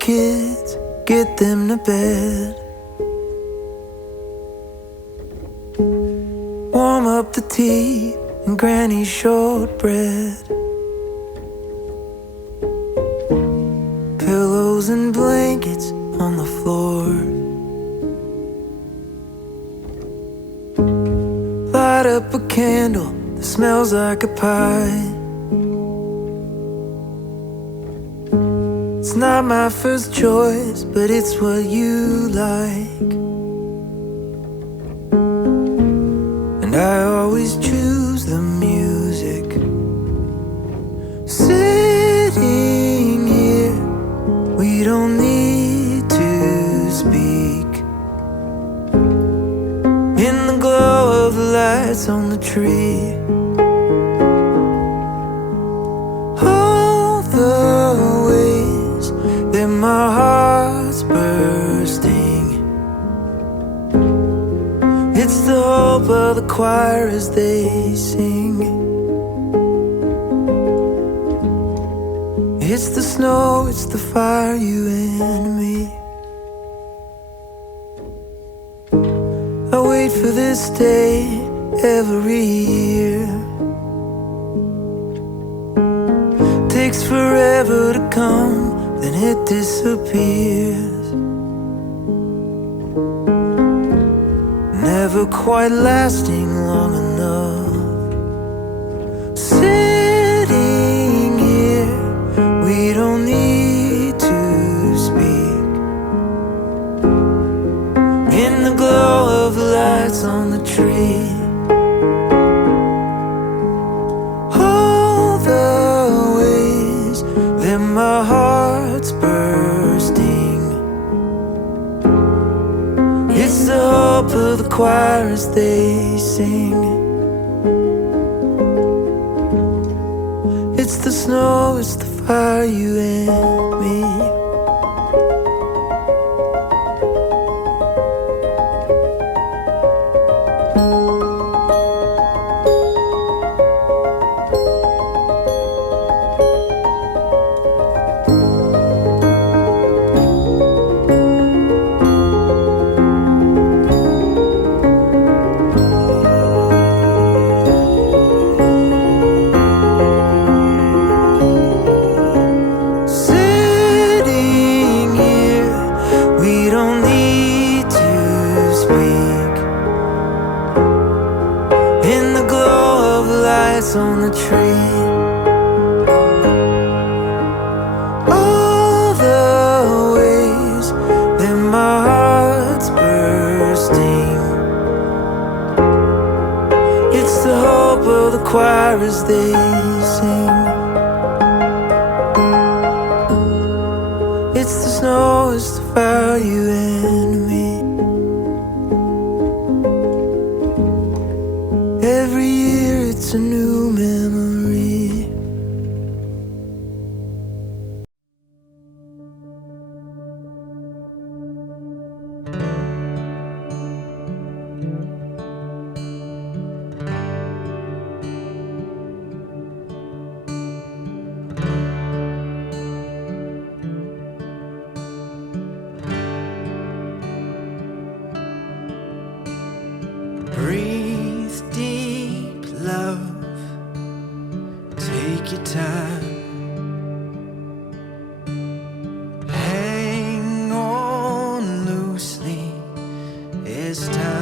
kids, get them to bed. Warm up the tea and Granny's shortbread. Pillows and blankets on the floor. Light up a candle that smells like a pie. It's not my first choice, but it's what you like. And I always choose the music. Sitting here, we don't need to speak. In the glow of the lights on the tree. All the ways that my heart's bursting. It's the hope of the choir as they sing. It's the snow, it's the fire, you and me. I wait for this day every year. Takes forever to come, then it disappears. Never quite lasting long enough. Sitting here, we don't need to speak. In the glow of the lights on the tree. All the ways that my heart's bursting. It's the hope of the choir as they sing. It's the snow, it's the fire, you and me. On the tree. All the ways that my heart's bursting. It's the hope of the choir as they sing. It's the snow, it's the fire, you and me. Every year it's a new memory. Breathe deep, love. Take your time. Hang on loosely. It's time.